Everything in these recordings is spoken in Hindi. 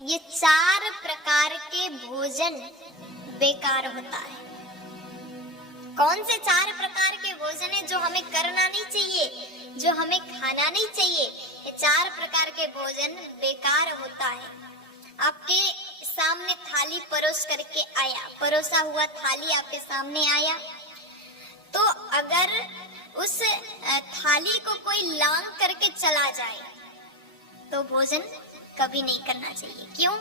ये 4 प्रकार के भोजन बेकार होता है। कौन से 4 प्रकार के भोजन है जो हमें करना नहीं चाहिए, जो हमें खाना नहीं चाहिए? ये 4 प्रकार के भोजन बेकार होता है। आपके सामने थाली परोस करके आया, परोसा हुआ थाली आपके सामने आया, तो अगर उस थाली को कोई लांग करके चला जाए तो भोजन कभी नहीं करना चाहिए। क्यों?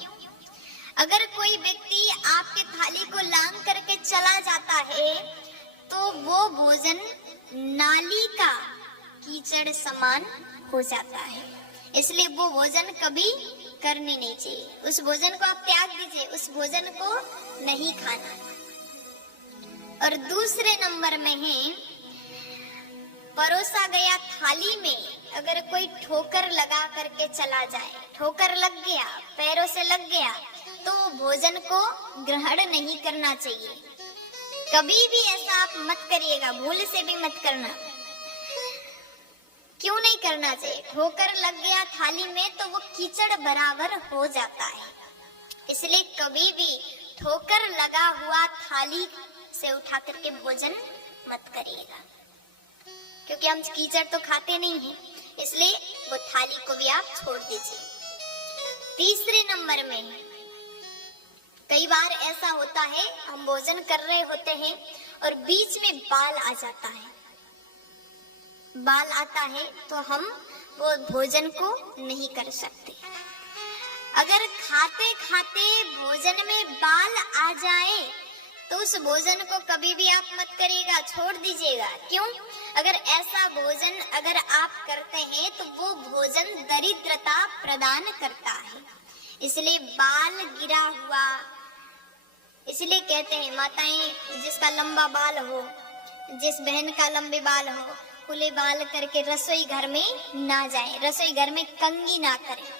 अगर कोई व्यक्ति आपके थाली को लांग करके चला जाता है तो वो भोजन नाली का कीचड़ समान हो जाता है, इसलिए वो भोजन कभी करनी नहीं चाहिए। उस भोजन को आप त्याग दीजिए, उस भोजन को नहीं खाना। और दूसरे नंबर में है, परोसा गया थाली में अगर कोई ठोकर लगा करके चला जाए, ठोकर लग गया, पैरों से लग गया, तो भोजन को ग्रहण नहीं करना चाहिए। कभी भी ऐसा आप मत करिएगा, भूल से भी मत करना। क्यों नहीं करना चाहिए? ठोकर लग गया थाली में तो वो कीचड़ बराबर हो जाता है, इसलिए कभी भी ठोकर लगा हुआ थाली से उठा करके भोजन मत करिएगा, क्योंकि हम कीचड़ तो खाते नहीं हैं, इसलिए वो थाली को भी आप छोड़ दीजिए। तीसरे नंबर में, कई बार ऐसा होता है हम भोजन कर रहे होते हैं और बीच में बाल आ जाता है, बाल आता है तो हम वो भोजन को नहीं कर सकते। अगर खाते खाते भोजन में बाल आ जाए तो उस भोजन को कभी भी आप मत करिएगा, छोड़ दीजिएगा। क्यों? अगर ऐसा भोजन अगर आप करते हैं तो वो भोजन दरिद्रता प्रदान करता है, इसलिए बाल गिरा हुआ, इसलिए कहते हैं माताएं जिसका लंबा बाल हो, जिस बहन का लंबे बाल हो, खुले बाल करके रसोई घर में ना जाए, रसोई घर में कंघी ना करें।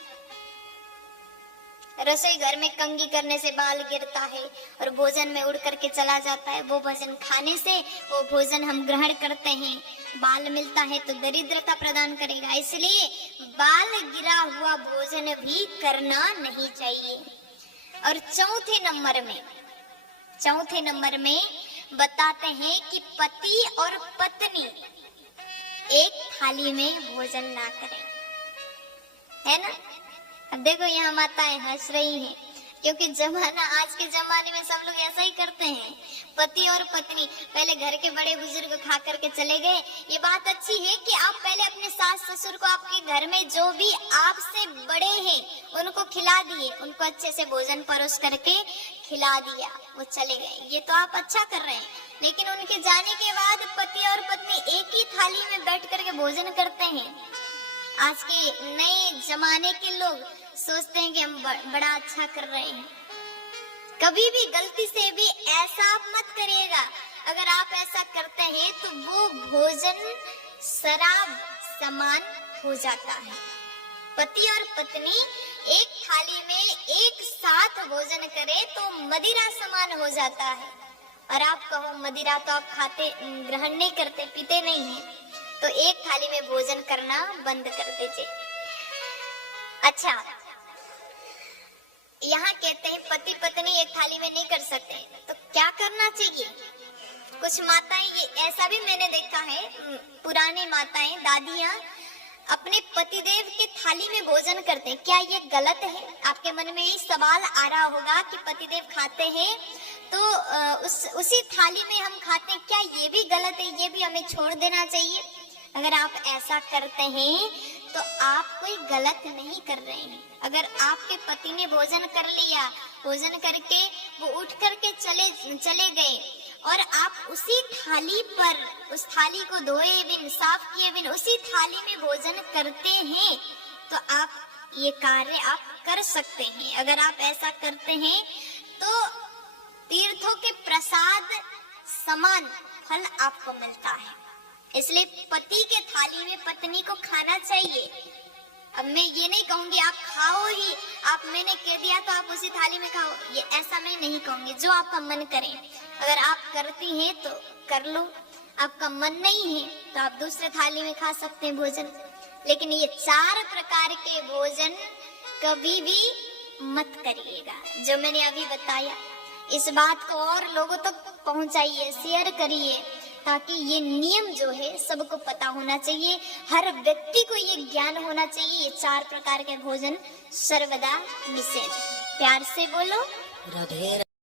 रसोई घर में कंघी करने से बाल गिरता है और भोजन में उड़ करके चला जाता है। वो भोजन खाने से वो भोजन हम ग्रहण करते हैं, बाल मिलता है तो दरिद्रता प्रदान करेगा, इसलिए बाल गिरा हुआ भोजन भी करना नहीं चाहिए। और चौथे नंबर में बताते हैं कि पति और पत्नी एक थाली में भोजन ना करें, है ना? अब देखो यहाँ माताएं हंस रही हैं, क्योंकि जमाना, आज के जमाने में सब लोग ऐसा ही करते हैं। पति और पत्नी, पहले घर के बड़े बुजुर्ग खा करके चले गए। ये बात अच्छी है कि आप पहले अपने सास ससुर को, आपके घर में जो भी आपसे बड़े हैं उनको खिला दिए, उनको अच्छे से भोजन परोस करके खिला दिया, वो चले गए, ये तो आप अच्छा कर रहे हैं। लेकिन उनके जाने के बाद पति और पत्नी एक ही थाली में बैठ करके भोजन करते हैं। आज के नए जमाने के लोग सोचते हैं कि हम बड़ा अच्छा कर रहे हैं। कभी भी गलती से भी ऐसा आप मत करिएगा। अगर आप ऐसा करते हैं तो वो भोजन शराब समान हो जाता है। पति और पत्नी एक थाली में एक साथ भोजन करे तो मदिरा समान हो जाता है। और आप कहो मदिरा तो आप खाते, ग्रहण नहीं करते, पीते नहीं हैं, तो एक थाली में भोजन करना बंद कर दीजिए। अच्छा, यहाँ कहते हैं पति पत्नी एक थाली में नहीं कर सकते, तो क्या करना चाहिए? कुछ माताएं, ये ऐसा भी मैंने देखा है, पुरानी माताएं, दादियां अपने पतिदेव के थाली में भोजन करते हैं। क्या ये गलत है? आपके मन में ये सवाल आ रहा होगा कि पतिदेव खाते हैं तो उसी थाली में हम खाते हैं, क्या ये भी गलत है? ये भी हमें छोड़ देना चाहिए? अगर आप ऐसा करते हैं तो आप कोई गलत नहीं कर रहे हैं। अगर आपके पति ने भोजन कर लिया, भोजन करके वो उठ करके चले गए और आप उसी थाली पर, उस थाली को धोए बिन, साफ किए बिन उसी थाली में भोजन करते हैं, तो आप ये कार्य आप कर सकते हैं। अगर आप ऐसा करते हैं तो तीर्थों के प्रसाद समान फल आपको मिलता है, इसलिए पति के थाली में पत्नी को खाना चाहिए। अब मैं ये नहीं कहूंगी आप खाओ ही, आप, मैंने कह दिया तो आप उसी थाली में खाओ, ये ऐसा मैं नहीं कहूंगी। जो आपका मन करे, अगर आप करती हैं तो कर लो, आपका मन नहीं है तो आप दूसरे थाली में खा सकते हैं भोजन। लेकिन ये 4 प्रकार के भोजन कभी भी मत करिएगा। जो मैंने अभी बताया, इस बात को और लोगों तक पहुंचाइए, शेयर करिए, ताकि ये नियम जो है सबको पता होना चाहिए। हर व्यक्ति को ये ज्ञान होना चाहिए। ये 4 प्रकार के भोजन सर्वदा निषेध। प्यार से बोलो राधे